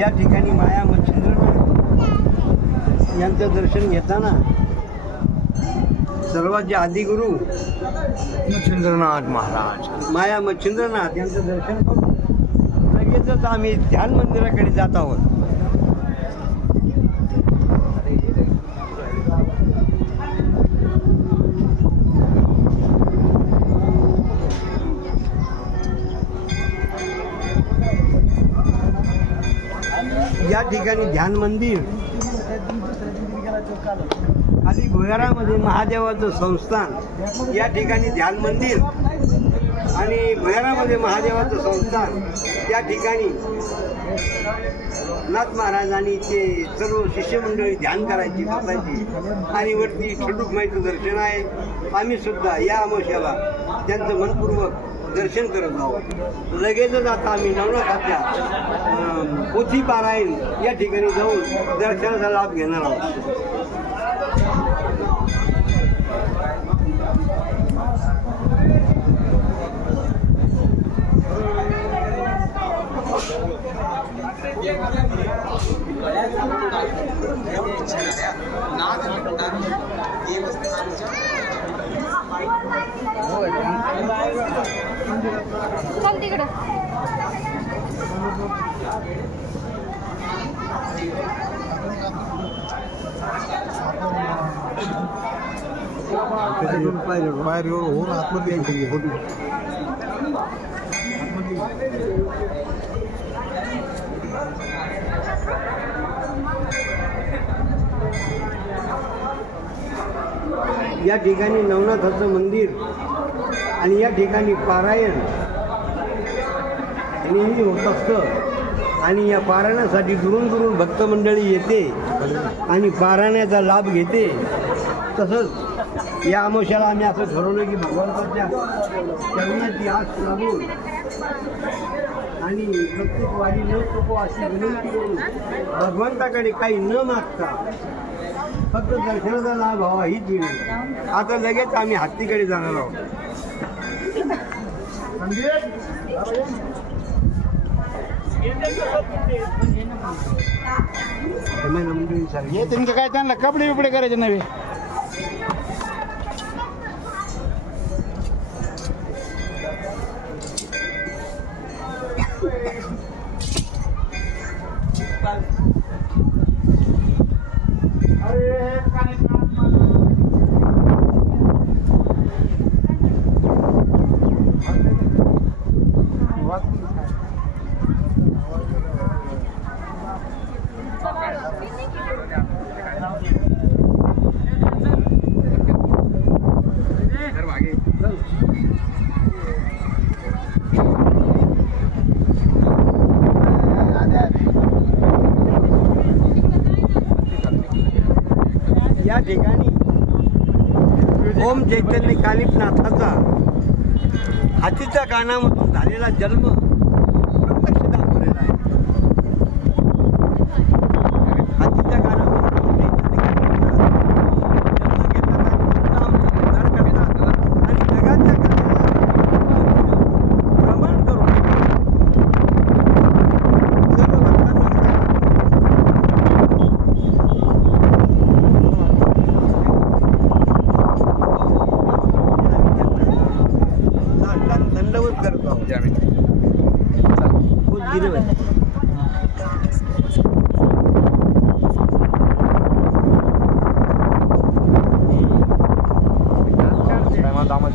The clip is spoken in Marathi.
या ठिकाणी माया मच्छिंद्रनाथ यांचं दर्शन घेताना सर्वात आदिगुरु मच्छिंद्रनाथ महाराज माया मच्छिंद्रनाथ यांचं दर्शन करून लगेचच आम्ही ध्यान मंदिराकडे जात आहोत. या ठिकाणी ध्यान मंदिर खाली भुयारामध्ये महादेवाचं संस्थान, या ठिकाणी ध्यान मंदिर आणि भुयारामध्ये महादेवाचं संस्थान. त्या ठिकाणी नाथ महाराजांनी ते सर्व शिष्यमंडळी ध्यान करायची बसायची आणि वरती खंडूकमाईचं दर्शन आहे. आम्ही सुद्धा या अमावस्याला त्यांचं मनपूर्वक दर्शन करत आहोत. लगेचच आता आम्ही नवनाथाच्या पोथी पारायण या ठिकाणी जाऊन दर्शनाचा लाभ घेणार आहोत. चल तिकडं. बाहेर होऊन आतमध्ये या ठिकाणी नवनाथाचं मंदिर आणि या ठिकाणी पारायण नेहमी होत असतं आणि या पारायणासाठी दुरून दुरून भक्त मंडळी येते आणि पारायणाचा लाभ घेते. तसंच या अमावस्याला आम्ही असं ठरवलं की भगवंताच्या चरणाची आस लागून आणि प्रत्येक वारी न चुको अशी विनंती करून भगवंताकडे काही न मागता फक्त दर्शनाचा लाभ व्हावा हीच विनंती. आता लगेच आम्ही हत्तीकडे जाणार आहोत. काय त्यांना कपडे बिपडे करायचे नव्हे. या ठिकाणी ओम चैतन्य कालिपनाथाचा हातीच्या कानामधून झालेला जन्म प्रत्यक्ष दाखवलेला आहे. हातीच्या कानामधून जन्म घेताना उद्धार करतात आणि जगाच्या भ्रमण करून सर्व दंडवत करतो आम्ही. दामात